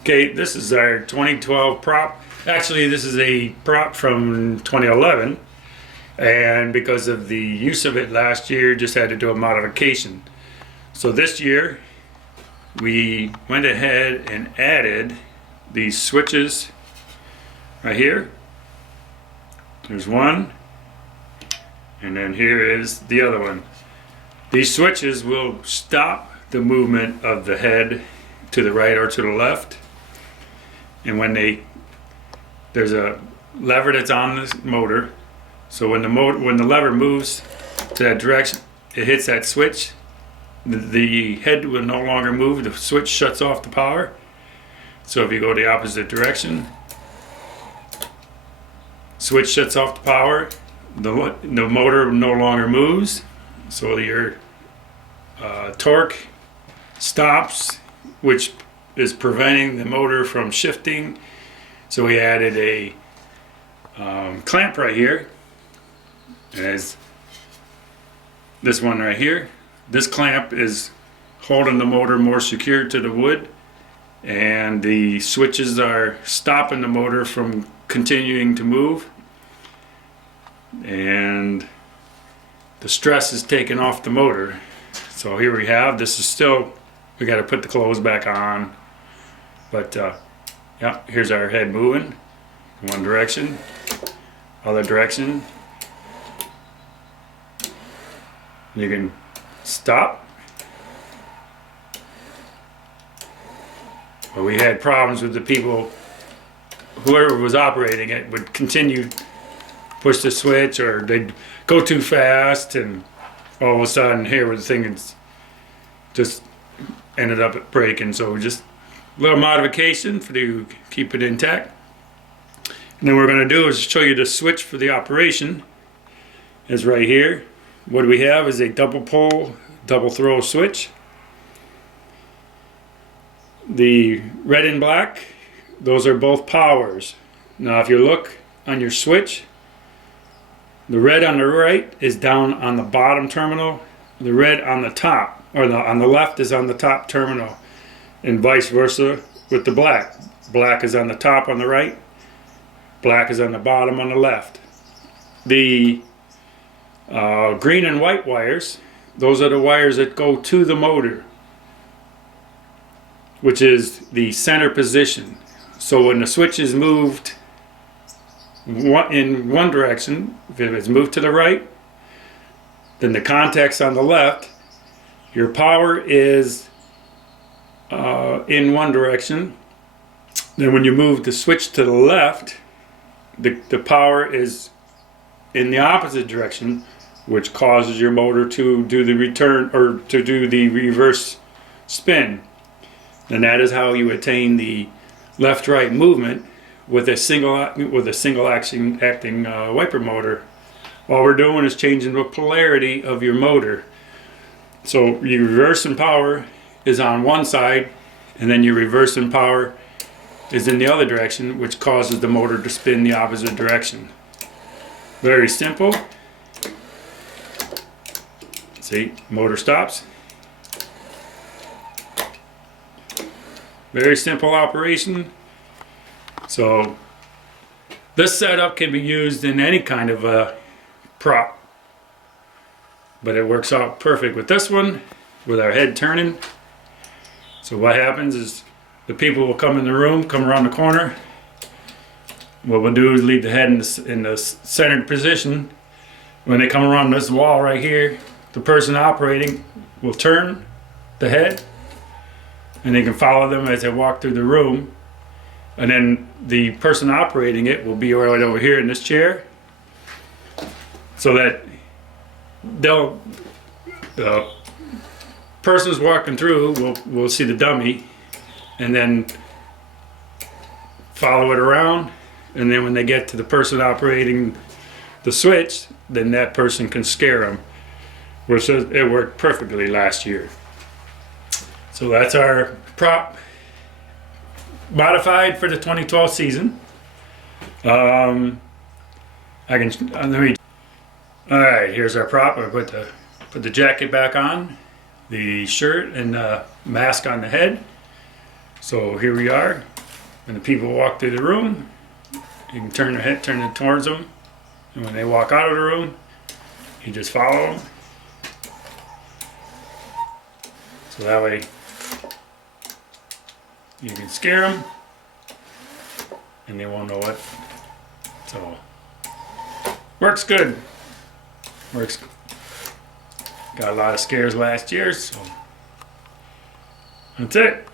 Okay, this is our 2012 prop. Actually, this is a prop from 2011, and because of the use of it last year, just had to do a modification. So this year, we went ahead and added these switches right here. There's one, and then here is the other one. These switches will stop the movement of the head to the right or to the left. And when there's a lever that's on this motor, so when the lever moves to that direction, it hits that switch. The head will no longer move. The switch shuts off the power. So if you go the opposite direction, switch shuts off the power. The motor no longer moves. So your torque stops, which is preventing the motor from shifting. So we added a clamp right here. It has this one right here. This clamp is holding the motor more secure to the wood, and the switches are stopping the motor from continuing to move, and the stress is taken off the motor. So here we have, this is still, we got to put the clothes back on, but yeah, here's our head moving one direction, other direction. You can stop. But we had problems with the people, whoever was operating it would continue push the switch, or they'd go too fast, and all of a sudden here the thing is just ended up breaking. So just a little modification to keep it intact. And then what we're going to do is show you the switch for the operation. Is right here. What we have is a double pole, double throw switch. The red and black, those are both powers. Now if you look on your switch, the red on the right is down on the bottom terminal. The red on the top, or on the left, is on the top terminal, and vice versa with the black. Black is on the top on the right, black is on the bottom on the left. The green and white wires, those are the wires that go to the motor, which is the center position. So when the switch is moved in one direction, if it's moved to the right, then the contact's on the left. Your power is in one direction. Then when you move the switch to the left, the power is in the opposite direction, which causes your motor to do the return, or to do the reverse spin. And that is how you attain the left-right movement with a single acting wiper motor. All we're doing is changing the polarity of your motor. So your reversing power is on one side, and then your reversing power is in the other direction, which causes the motor to spin the opposite direction. Very simple. See, motor stops. Very simple operation. So this setup can be used in any kind of a prop, but it works out perfect with this one, with our head turning. So what happens is the people will come in the room, come around the corner. What we'll do is leave the head in the centered position. When they come around this wall right here, the person operating will turn the head, and they can follow them as they walk through the room. And then the person operating it will be right over here in this chair, so that the person's walking through will see the dummy, and then follow it around. And then when they get to the person operating the switch, then that person can scare them. Which it worked perfectly last year. So that's our prop modified for the 2012 season. Let me. All right, here's our prop. I put the jacket back on, the shirt and the mask on the head. So here we are. When the people walk through the room, you can turn it towards them. And when they walk out of the room, you just follow them. So that way you can scare them and they won't know what. So works good. Works. Got a lot of scares last year, so that's it.